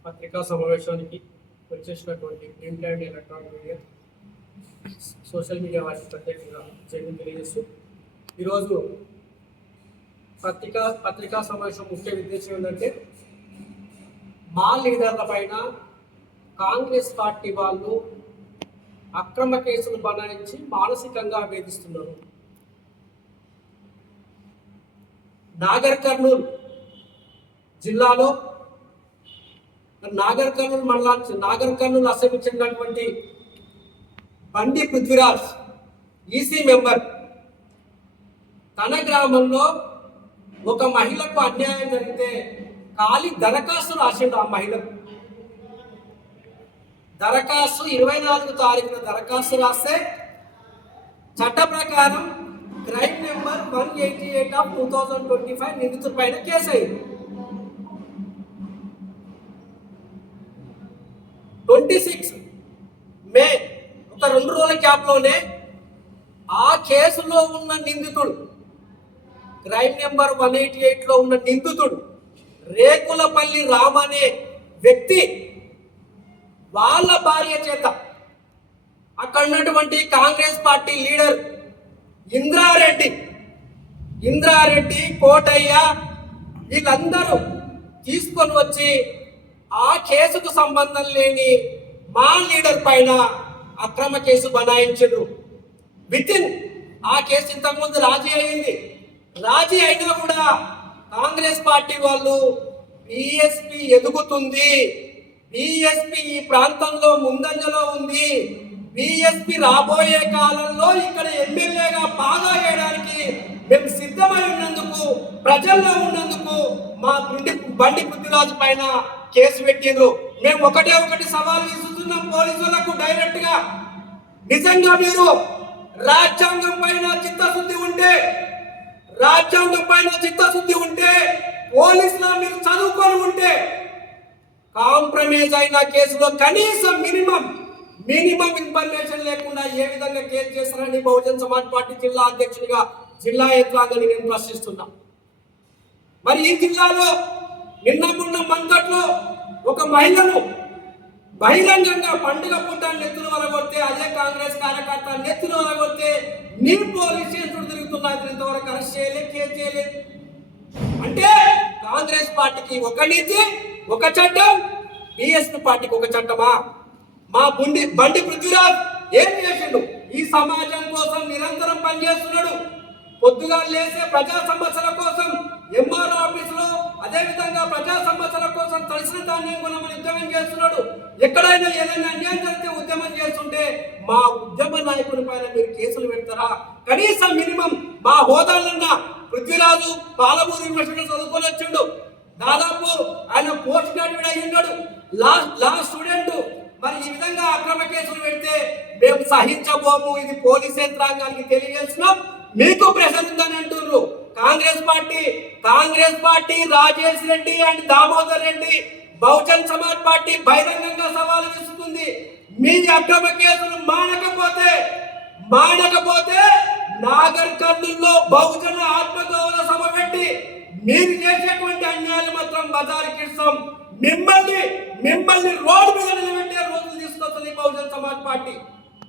పత్రికా సమావేశానికి వచ్చేసినటువంటి print and electronic media, social media వారికి ప్రత్యేకంగా చేయడం తెలియజేస్తూ ఈరోజు పత్రికా సమావేశం ముఖ్య ఉద్దేశం ఏంటంటే మా లీడర్ల పైన కాంగ్రెస్ పార్టీ వాళ్ళు అక్రమ కేసులు బనాయించి మానసికంగా వేధిస్తున్నారు. నాగర్ కర్నూలు జిల్లాలో నాగర్ కర్నూలు అసెంబ్లీ చెందినటువంటి బండి పృథ్వీరాజ్ ఈసీ మెంబర్ తన గ్రామంలో ఒక మహిళకు అన్యాయం జరిగితే ఖాళీ దరఖాస్తు రాసిండు. ఆ మహిళకు దరఖాస్తు 24 తారీఖున దరఖాస్తు రాస్తే చట్ట ప్రకారం క్రైమ్ నెంబర్ 188/2025 నిందితుల పైన కేసు అయింది. 26 మే ఒక 2 రోజుల గ్యాప్లోనే ఆ కేసులో ఉన్న నిందితుడు, క్రైమ్ నెంబర్ 188లో ఉన్న నిందితుడు రేకులపల్లి రామ్ అనే వ్యక్తి వాళ్ళ భార్య చేత అక్కడ ఉన్నటువంటి కాంగ్రెస్ పార్టీ లీడర్ ఇంద్రారెడ్డి కోటయ్య వీళ్ళందరూ తీసుకొని వచ్చి ఆ కేసుకు సంబంధం లేని మా లీడర్ పైన అక్రమ కేసు బనాయించారు. ఆ కేసు ఇంతకుముందు రాజీ అయింది. రాజీ అయినా కూడా కాంగ్రెస్ పార్టీ వాళ్ళు బీఎస్పీ ఎదుగుతుంది, బీఎస్పీ ఈ ప్రాంతంలో ముందంజలో ఉంది, బీఎస్పీ రాబోయే కాలంలో ఇక్కడ ఎమ్మెల్యేగా బాగా చేయడానికి మేము సిద్ధమై ఉన్నందుకు, ప్రజల్లో ఉన్నందుకు మా బండి పృథ్వీరాజు పైన కేసు పెట్టిండ్రు. మేము ఒకటి సవాల్ విసురుతున్నాం పోలీసులకు డైరెక్ట్ గా. నిజంగా మీరు రాజ్యాంగం పైన చిత్తశుద్ధి ఉంటే పోలీసులా మీరు చదువుకొని ఉంటే కాంప్రమైజ్ అయిన కేసులో కనీసం మినిమం ఇన్ఫర్మేషన్ లేకుండా ఏ విధంగా కేసు చేస్తారని బహుజన్ సమాజ్ పార్టీ జిల్లా అధ్యక్షుడిగా జిల్లా యంత్రాంగాన్ని నేను ప్రశ్నిస్తున్నా. మరి ఈ జిల్లాలో మొన్న మంతట్లో ఒక మహిళను బహిరంగంగా పండుగ పూట నెత్తులు వలగొడితే, అదే కాంగ్రెస్ కార్యకర్త నెత్తులు వలగొడితే నీ పోలీస్ స్టేషన్ తిరుగుతున్నారు, ఇంతవరకు అరెస్ట్ చేయలేదు, కేసు చేయలేదు. అంటే కాంగ్రెస్ పార్టీకి ఒక నీతి, ఒక చట్టం, బీఎస్పీ పార్టీకి ఒక చట్టమా? మా బండి పృథ్వీరాజ్ ఏం చేసిండు? ఈ సమాజం కోసం నిరంతరం పనిచేస్తున్నాడు. పొద్దుగా లేసే ప్రజా సమస్యల కోసం ఎంఆర్ఓ ఆఫీసులో, అదే విధంగా ప్రజా సమస్యల కోసం తడిసిన ధాన్యం కొనమని ఉద్యమం చేస్తున్నాడు. ఎక్కడైనా ఏదైనా అన్యాయం జరిగితే ఉద్యమం చేస్తుంటే మా ఉద్యమ నాయకుని పైన మీరు కేసులు పెడతారా? కనీసం మినిమం మా హోదాలన్నా పృథ్వీరాజు పాలమూరు యూనివర్సిటీ చదువుకొని వచ్చిండు. దాదాపు ఆయన పోస్ట్ గ్రాడ్యుయేట్ అయి ఉన్నాడు, లా స్టూడెంట్. మరి ఈ విధంగా అక్రమ కేసులు పెడితే మేము సహించబోము. ఇది పోలీస్ యంత్రాంగానికి తెలియజేస్తున్నాం. మీకు ప్రెషర్ ఉందని అంటున్నారు. Congress party Rajesh Reddy and Damodar Reddy, Bahujan Samaj party బహిరంగంగా సవాలు విసురుతుంది. మీ అక్రమ కేసులు మానకపోతే నాగర్ కర్నూలులో బహుజన ఆత్మగౌరవ సభ పెట్టి మీరు చేసేటువంటి అన్యాయాలు మాత్రం బజారుకి ఇస్తాం. మిమ్మల్ని రోడ్డు మీద నిలబెట్టే రోజులు తీసుకొస్తుంది బహుజన్ సమాజ్ పార్టీ.